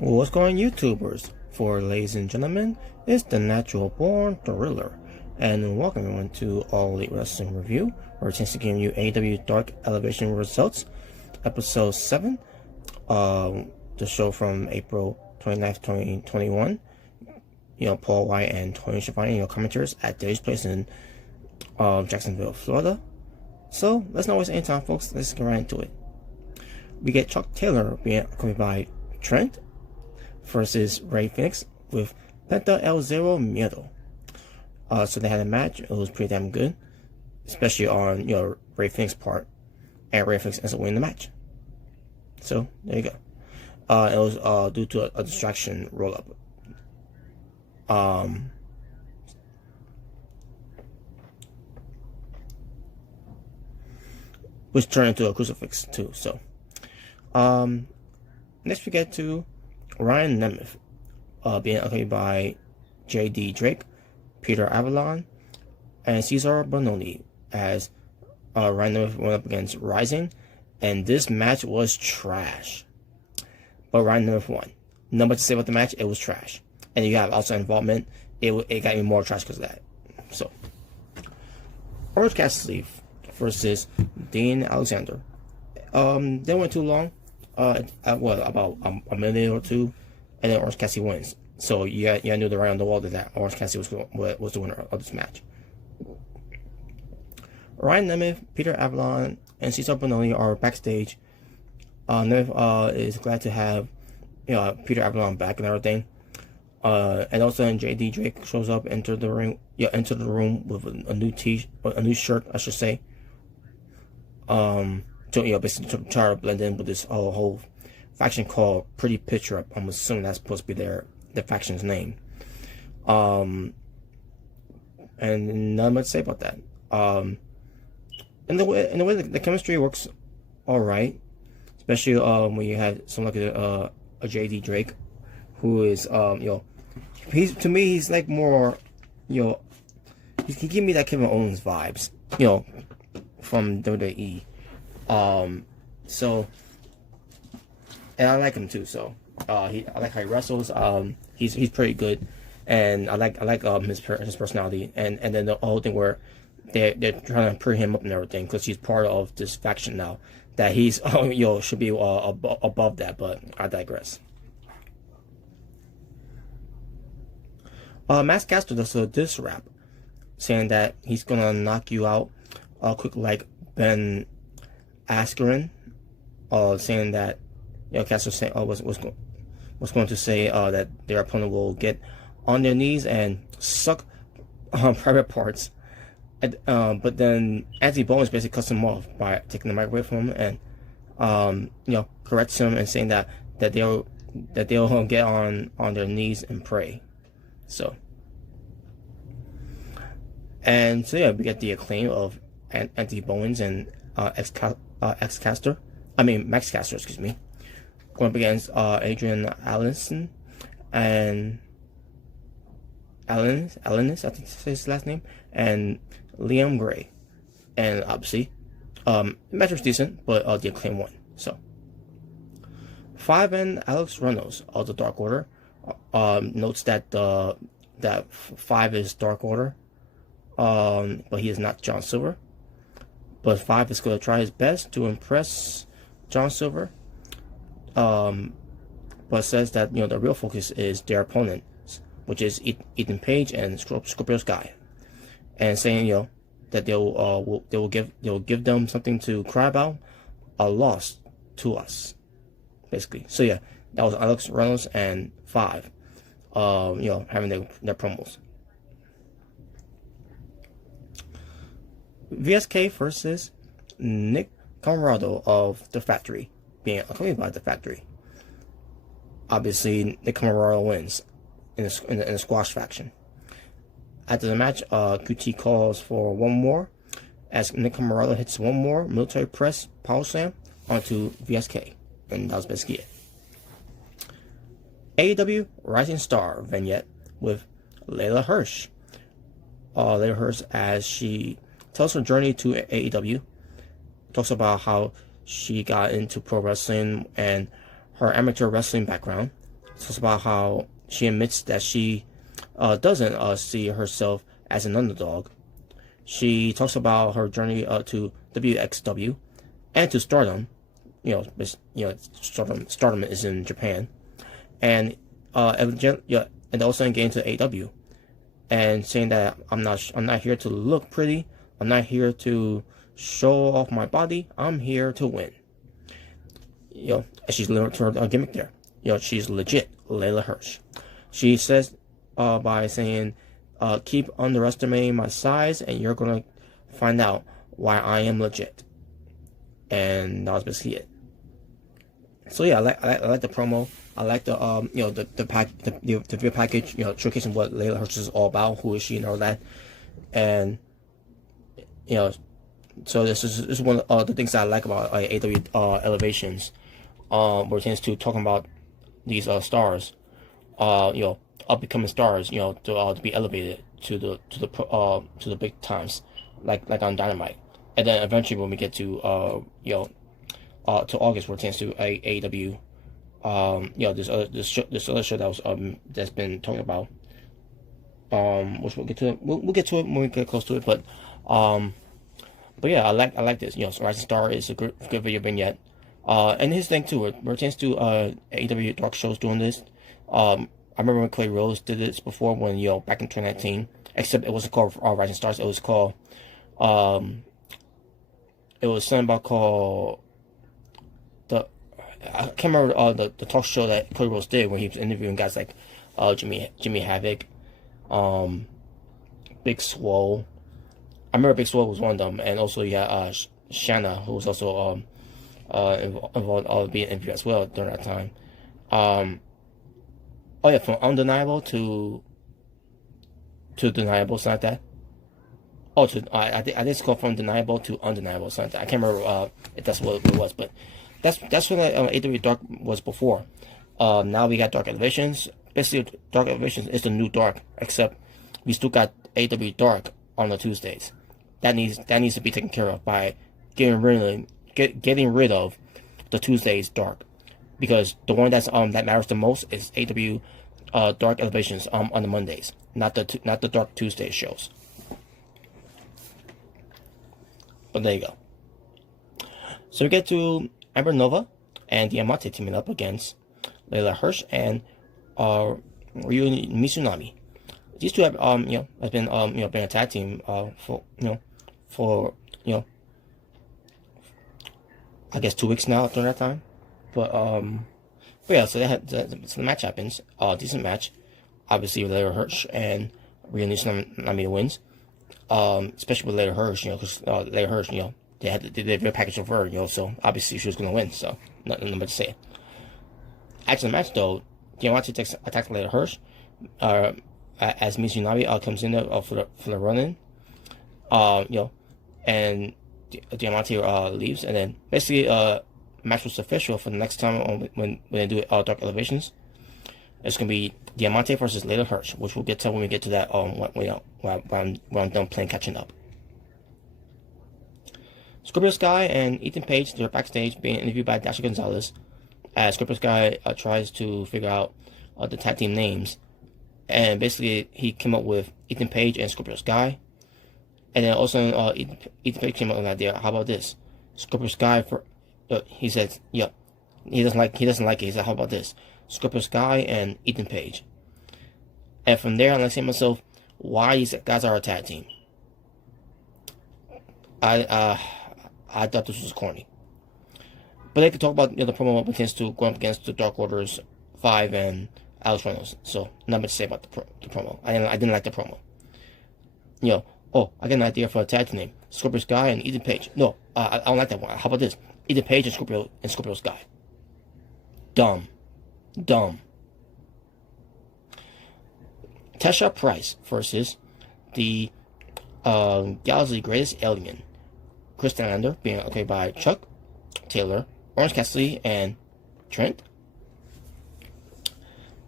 What's going on, YouTubers? For ladies and gentlemen, it's the Natural Born Thriller, and welcome everyone to All Elite Wrestling Review, where it's to give you AEW Dark Elevation results, episode 7, the show from April 29th, 2021. Paul White and Tony Schiavone, commentators at Dave's place in Jacksonville, Florida. So let's not waste any time, folks. Let's get right into it. We get Chuck Taylor being accompanied by Trent versus Ray Phoenix with Penta El Zero Miedo. So they had a match. It was pretty damn good, especially on Ray Phoenix's part, and Ray Phoenix ends up winning the match. So there you go. It was due to a distraction roll up. Which turned into a crucifix too. So next we get to Ryan Nemeth being accompanied by J.D. Drake, Peter Avalon, and Cesar Bononi as Ryan Nemeth went up against Rising, and this match was trash. But Ryan Nemeth won. Not much to say about the match. It was trash. And you have outside involvement. It got even more trash because of that. So, Orange Cassidy versus Dean Alexander. They went too long. About a minute or two, and then Orange Cassidy wins. So you knew the writing on the wall that Orange Cassidy was the winner of this match. Ryan Nemeth, Peter Avalon, and Cesar Bononi are backstage. Nemeth is glad to have Peter Avalon back and everything. And also J.D. Drake shows up, enter the room with a new shirt, I should say. To basically try to blend in with this whole faction called Pretty Picture Up. I'm assuming that's supposed to be their faction's name. And not much to say about that. In the way the chemistry works all right, especially when you have someone like a J.D. Drake, who is he's like more he give me that Kevin Owens vibes, from WWE. So, and I like him too. So, I like how he wrestles. He's pretty good, and I like his personality. And then the whole thing where they're trying to put him up and everything because he's part of this faction now. That he's should be above that. But I digress. Max Caster does a diss rap, saying that he's gonna knock you out, quick like Ben Askren, saying that Caster was going to say that their opponent will get on their knees and suck private parts, but then Anthony Bowens basically cuts him off by taking the mic away from him and corrects him and saying that they'll get on their knees and pray. So we get the acclaim of Anthony Bowens and Max Caster, excuse me, going up against Adrian Allison and Alanis, I think that's his last name, and Liam Gray. And obviously, the match was decent, but the acclaim won. So, 5 and Alex Reynolds of the Dark Order notes that that 5 is Dark Order, but he is not John Silver. But 5 is going to try his best to impress John Silver. But says that the real focus is their opponents, which is Ethan Page and Scorpio Sky, and saying that they will give them something to cry about, a loss to us, basically. So yeah, that was Alex Reynolds and 5, having their promos. VSK versus Nick Comoroto of The Factory, being accompanied by The Factory. Obviously, Nick Comoroto wins in the squash faction. After the match, QT calls for one more, as Nick Comoroto hits one more military press power slam onto VSK, and that was basically it. AEW Rising Star vignette with Leyla Hirsch. Leyla Hirsch, as she tells her journey to AEW, talks about how she got into pro wrestling and her amateur wrestling background, talks about how she admits that she doesn't see herself as an underdog. She talks about her journey to WXW and to Stardom. Stardom is in Japan, and and also getting to AEW, and saying that I'm not here to look pretty. I'm not here to show off my body. I'm here to win. And she's learned her gimmick there. She's legit Leyla Hirsch. She says by saying, keep underestimating my size and you're gonna find out why I am legit. And that was basically it. So yeah, I like the promo. I like the the video package, showcasing what Leyla Hirsch is all about, who is she and all that. And so this is one of the things that I like about AEW Elevations, where it tends to talking about these stars, up becoming stars, to be elevated to the big times, like on Dynamite, and then eventually when we get to to August, where it tends to AEW, this other show that was that's been talked about, which we'll get to it. We'll get to it when we get close to it, but yeah, I like this. Rising Star is a good video vignette. And his thing too, where it tends to AEW Dark shows doing this. I remember when Clay Rose did this before, when back in 2019. Except it wasn't called Rising Stars. It was called it was something about called I can't remember the talk show that Clay Rose did when he was interviewing guys like Jimmy Havoc, Big Swole. I remember Big Swole was one of them, and also Shanna, who was also involved being interviewed as well during that time. From Undeniable to Deniable, something like that. I think it's called From Deniable to Undeniable, something like that. I can't remember if that's what it was, but that's what AEW Dark was before. Now we got Dark Elevations. Basically, Dark Elevations is the new Dark, except we still got AEW Dark on the Tuesdays. That needs to be taken care of by getting rid of the Tuesdays Dark, because the one that matters the most is AEW Dark Elevations on the Mondays, not the Dark Tuesday shows. But there you go. So we get to Amber Nova and Diamante teaming up against Leyla Hirsch and Ryu Mizunami. These two have have been been a tag team for I guess 2 weeks now during that time. But yeah, so the match happens. Decent match. Obviously with Leyla Hirsch and Ryu Mizunami wins. Especially with Leyla Hirsch, because Leyla Hirsch, they had their package of her, so obviously she was gonna win. So nothing but to say. After the match though, Diamante attacks Leyla Hirsch. As Mizunami comes in there for the run-in, and Diamante leaves, and then basically match was official for the next time when they do Dark Elevations. It's gonna be Diamante versus Leyla Hirsch, which we'll get to when we get to that when I'm done playing catching up. Scorpio Sky and Ethan Page, they're backstage being interviewed by Dasha Gonzalez, as Scorpio Sky tries to figure out the tag team names. And basically, he came up with Ethan Page and Scorpio Sky. And then also, Ethan Page came up with an idea. How about this? Scorpio Sky he said, yeah. He doesn't like it. He said, how about this? Scorpio Sky and Ethan Page. And from there, I'm saying to myself, why these guys are a tag team? I thought this was corny. But they could talk about the promo against going up against the Dark Orders 5 and Alex Reynolds. So not much to say about the promo. I didn't like the promo. I got an idea for a tag team name: Scorpio Sky and Ethan Page. No, I don't like that one. How about this? Ethan Page and Scorpio Sky. Dumb. Tasha Price versus the Galaxy's Greatest Alien. Chris Statlander being okay by Chuck Taylor, Orange Cassidy, and Trent.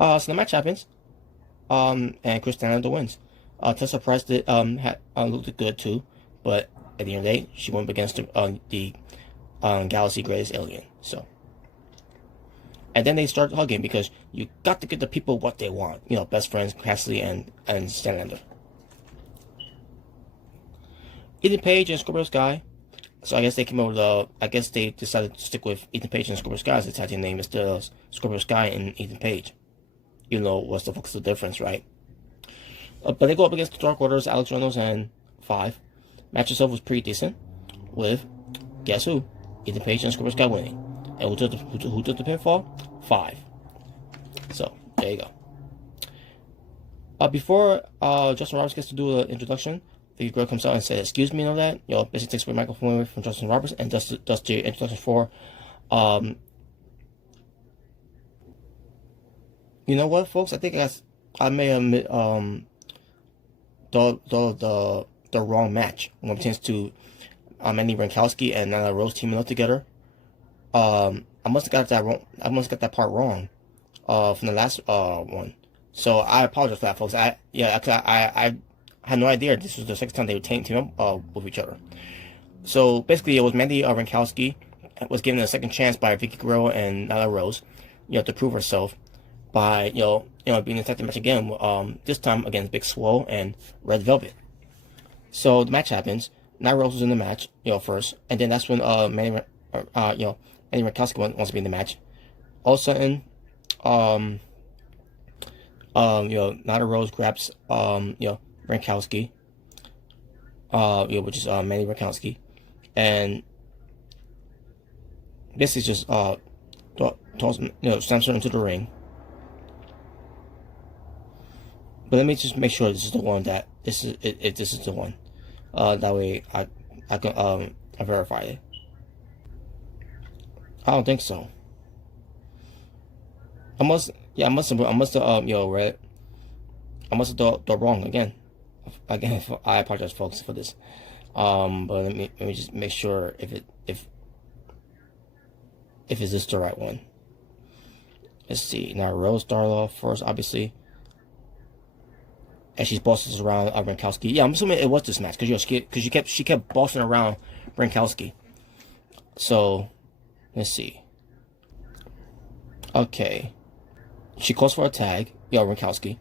So the match happens, and Chris Statlander wins. Tasha Price looked good too, but at the end of the day, she went against the Galaxy Greatest Alien. So, And then they start hugging because you got to give the people what they want. You know, best friends, Cassidy and Stanlander. Ethan Page and Scorpio Sky. So I guess they came over to, I guess they decided to stick with Ethan Page and Scorpio Sky as the tag team name instead of Scorpio Sky and Ethan Page. You know, what's the fuck's the difference, right? But they go up against the Dark Orders, Alex Reynolds, and 5. Match itself was pretty decent, with, guess who? Ethan Page and Scorpio Sky winning. And who took the pinfall? 5. So, there you go. Before Justin Roberts gets to do an introduction, the girl comes out and says, "Excuse me," and all that. You know, basically takes away the microphone away from Justin Roberts and does the introduction for, you know what, folks? I think I may have the wrong match when it comes to Mandy Brankowski and Nyla Rose teaming up together. I must have got that wrong. I must have got that part wrong from the last one. So I apologize for that, folks. I had no idea this was the second time they would team up with each other. So basically, it was Mandy Brankowski was given a second chance by Vicky Guerrero and Nyla Rose, you know, to prove herself by you know being in the tag team match again. This time against Big Swole and Red Velvet. So the match happens. Nyla Rose was in the match, you know, first, and then that's when Mandy Brankowski wants to be in the match. All of a sudden, Nyla Rose grabs Brankowski, which is Mandy Brankowski, and this is just slams her into the ring. But let me just make sure this is the one that this is the one. That way I can verify it. I don't think so. I must have read. I must have done wrong again. I apologize, folks, for this. But let me just make sure if it's this the right one. Let's see. Now Rose started off first, obviously, and she's bosses around Brankowski. Yeah, I'm assuming it was this match because she kept bossing around Brankowski. So let's see. Okay, she calls for a tag. Yeah, Brankowski.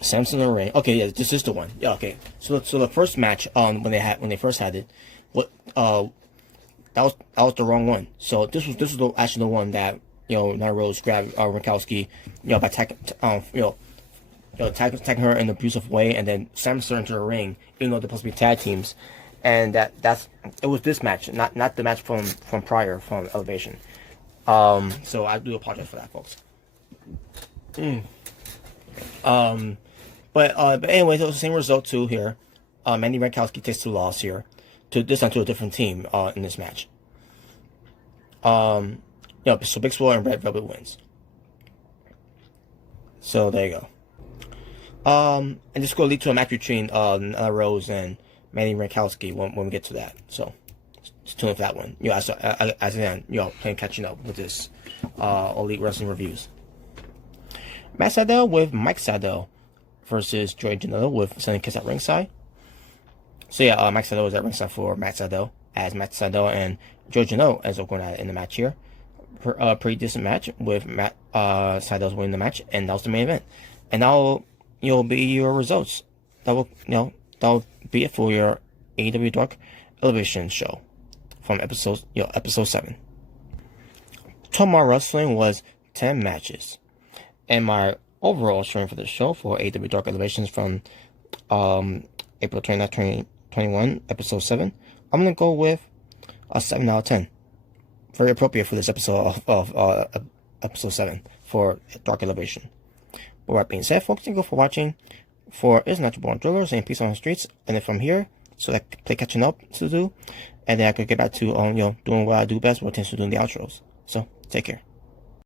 Samson in the ring. Okay, yeah, this is the one. Yeah, okay. So the first match, when they first had it, that was the wrong one. So this was actually the one that Nyla Rose grabbed Brankowski, by attacking her in an abusive way, and then Samson into the ring, even though they're supposed to be tag teams, and it was this match, not the match from prior from Elevation. So I do apologize for that, folks. But anyway, it was the same result too here. Mandy Brankowski takes 2 losses here, this time to a different team in this match. So Big Swole and Red Velvet wins. So there you go. And this is going to lead to a match between Nyla Rose and Mandy Brankowski when we get to that. So just tune in for that one. Playing catching up with this Elite Wrestling Reviews. Matt Sydal with Mike Sydal versus Joey Janela with Sonny Kiss at ringside. So yeah, Mike Sydal was at ringside for Matt Sydal, as Matt Sydal and Joey Janela as going at it in the match here. Pretty decent match with Matt Sydal's winning the match, and that was the main event. And that'll be your results. That'll be it for your AEW Dark Elevation show from episode 7. Tomorrow Wrestling was 10 matches. And my overall showing for the show for AEW Dark Elevations from April 29th, 2021, episode 7, I'm going to go with a 7 out of 10. Very appropriate for this episode of episode 7 for Dark Elevation. But with that being said, folks, thank you for watching. For It's Natural Born Driller, saying peace on the streets. And then from here, so I can play catching up to do. And then I could get back to doing what I do best, what tends to doing the outros. So, take care.